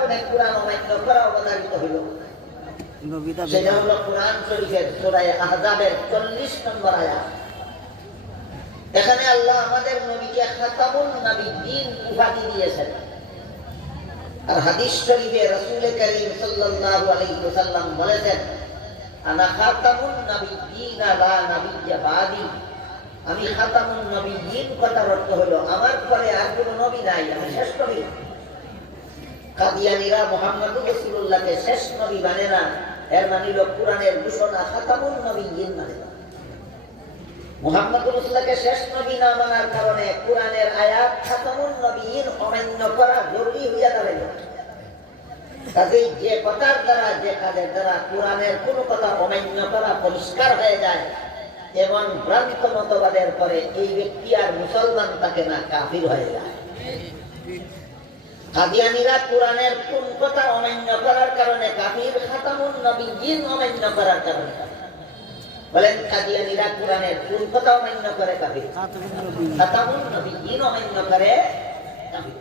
কোরআন অমান্য করা অবধারিত হইল। সেটা হলো কোরআন শরীফের সূরা আহজাবের 40 নম্বর আয়াত। এখানে আল্লাহ আমাদের নবীকে খাতামুন নবিয়্যিন উপাধি দিয়েছেন। আর হাদিস শরীফে রাসূল করিম সাল্লাল্লাহু আলাইহি ওয়াসাল্লাম বলেছেন, আনা খাতামুন নবিয়্যিন লা নবিয়্য বাদি। আমি খাতামুন নবিয়্যিন কথার অর্থ হলো আমার পরে আর কোনো নবী নাই, আমি শেষ নবী। কাদিয়ানীরা মুহাম্মদুর রাসূলুল্লাহকে শেষ নবী মানে না, এর মানে হলো কোরআনের ঘোষণা খাতামুন নবিয়্যিন মানে না। মুহাম্মদুর রাসূলুল্লাহকে শেষ নবী না মানার কারণে কোরআনের আয়াত খাতামুন নবিয়্যিন অমান্য করা জরুরি হইয়া দাঁড়াইল। কাজেই যে কথার দ্বারা, যে কাজের দ্বারা কোরআনের কোনো কথা অমান্য করা পরিষ্কার হয়ে যায়, এমন ভ্রান্ত মতবাদের পরে এই ব্যক্তি আর মুসলমান থাকে না, কাফির হয়ে যায়। কাদিয়ানীরা কোরআনের কোন কথা অমান্য করার কারণে কাফির, খাতামুন নবিয়্যিন অমান্য করার কারণে। বলেন কাদিয়ানীরা কোরআনের কোন কথা অমান্য করে কাফির? খাতামুন নবিয়্যিন অমান্য করে কাফির।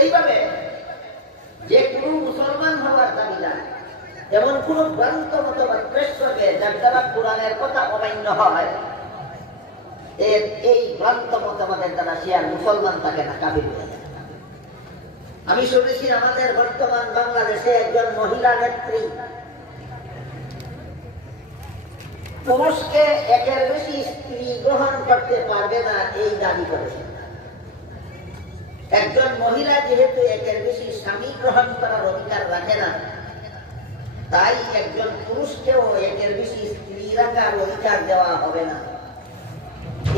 এইভাবে যে কোনো মুসলমান হওয়ার দাবিদার এমন কোন ভ্রান্ত মতবাদ পেশ করবে যার দ্বারা কোরআনের কথা অমান্য হয়, এই ভ্রান্ত মতবাদের দ্বারা সে আর মুসলমান থাকে না, কাফির হয়ে যায়। আমি শুনেছি আমাদের বর্তমান বাংলাদেশে একজন মহিলা নেত্রী পুরুষকে একের বেশি স্ত্রী গ্রহণ করতে পারবে না এই দাবি করেছেন। একজন মহিলা যেহেতু একের বেশি স্বামী গ্রহণ করার অধিকার রাখে না, তাই একজন পুরুষকেও একের বেশি স্ত্রী রাখার অধিকার দেওয়া হবে না।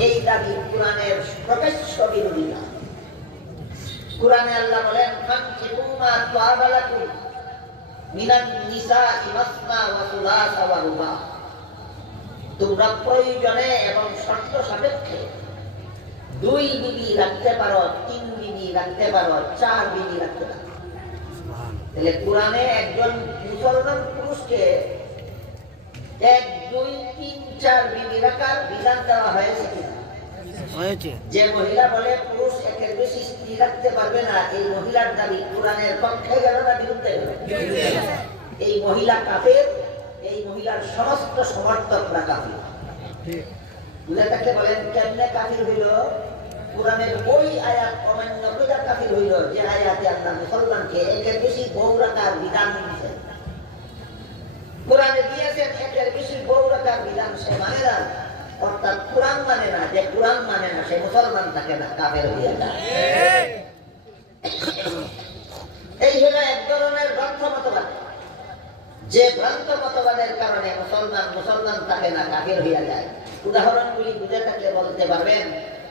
এই দাবি কোরআনের প্রকাশ্য বিরোধিতা। কোরআনে আল্লাহ বলেন, ফানকিহু মা তাবা লাকুম মিনান নিসাই মাসনা ওয়া সুলাসা ওয়া রুবা। তোমরা প্রয়োজনে এবং শর্ত সাপেক্ষে 2 বিবি রাখতে পারো, 3 বিবি রাখতে পারো, 4 বিবি রাখতে পারো। তাহলে কোরআনে একজন মুসলমান পুরুষকে 1, 2, 3, 4 বিবি রাখার বিধান দেওয়া হয়েছে কিনা? যে মহিলা বলে পুরুষ একের বেশি স্ত্রী রাখতে পারবে না, এই মহিলার দাবি কোরআনের পক্ষে গেল না বিরুদ্ধে গেল? এই মহিলা কাফের, এই মহিলার সমস্ত সমর্থকরা কাফের। বুঝাটাকে বলেন কেমনে কাফির হইল? কোরআনের ওই আয়াত অমান্য করে কাফির হইল যে আয়াতে আল্লাহ মুসলমানকে একের বেশি বউ রাখার বিধান দিয়েছেন। কোরআনে দিয়েছেন একের বেশি বউ রাখার বিধান, সে মানে না, অর্থাৎ কোরআন মানে না। যে কোরআন মানে না সে মুসলমান থাকে না, কাফের হয়ে যায়। এই হলো এক ধরনের ভ্রান্ত মতবাদ। যে ভ্রান্ত মতবাদের কারণে মুসলমান থাকে না, কাফের হয়ে যায়। উদাহরণগুলি বুঝে থাকলে বলতে পারবেন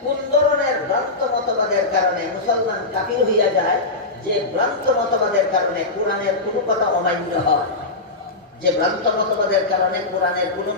কোন ধরনের ভ্রান্ত মতবাদের কারণে মুসলমান কাফির হইয়া যায়? যে ভ্রান্ত মতবাদের কারণে কোরআনের কোনো কথা অমান্য হয়, যে ভ্রান্ত মতবাদের কারণে কোরআনের কোনো